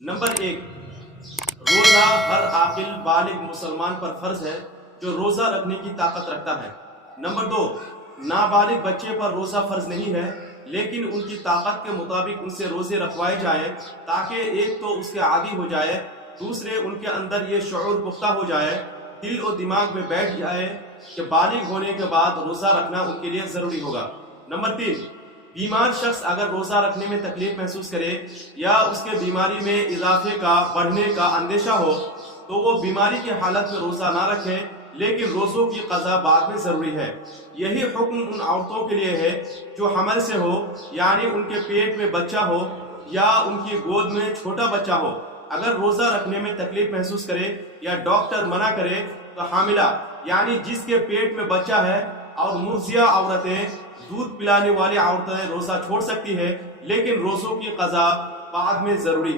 Number एक, रोजा हर आकिल बालिग मुसलमान पर फर्ज है जो रोजा रखने की ताकत रखता है। नंबर दो, नाबालिग बच्चे पर रोजा फर्ज नहीं है, लेकिन उनकी ताकत के मुताबिक उनसे रोजे रखवाए जाए ताकि एक तो उसके आदी हो जाए, दूसरे उनके अंदर ये शऊर पुख्ता हो जाए, दिल और दिमाग में बैठ जाए कि बालिग होने के बाद रोजा रखना उनके लिए जरूरी होगा। नंबर तीन, बीमार शख्स अगर रोजा रखने में तकलीफ महसूस करे या उसके बीमारी में इजाफे का बढ़ने का अंदेशा हो तो वो बीमारी की हालत में रोजा ना रखे, लेकिन रोजों की कज़ा बाद में जरूरी है। यही हुक्म उन औरतों के लिए है जो हमल से हो, यानी उनके पेट में बच्चा हो या उनकी गोद में छोटा बच्चा हो। अगर रोजा रखने में तकलीफ महसूस करे या डॉक्टर मना करे तो हामिला यानी जिसके पेट में बच्चा है और मुर्जिया औरतें, दूध पिलाने वाली औरतें रोजा छोड़ सकती है, लेकिन रोजों की कज़ा बाद में जरूरी है।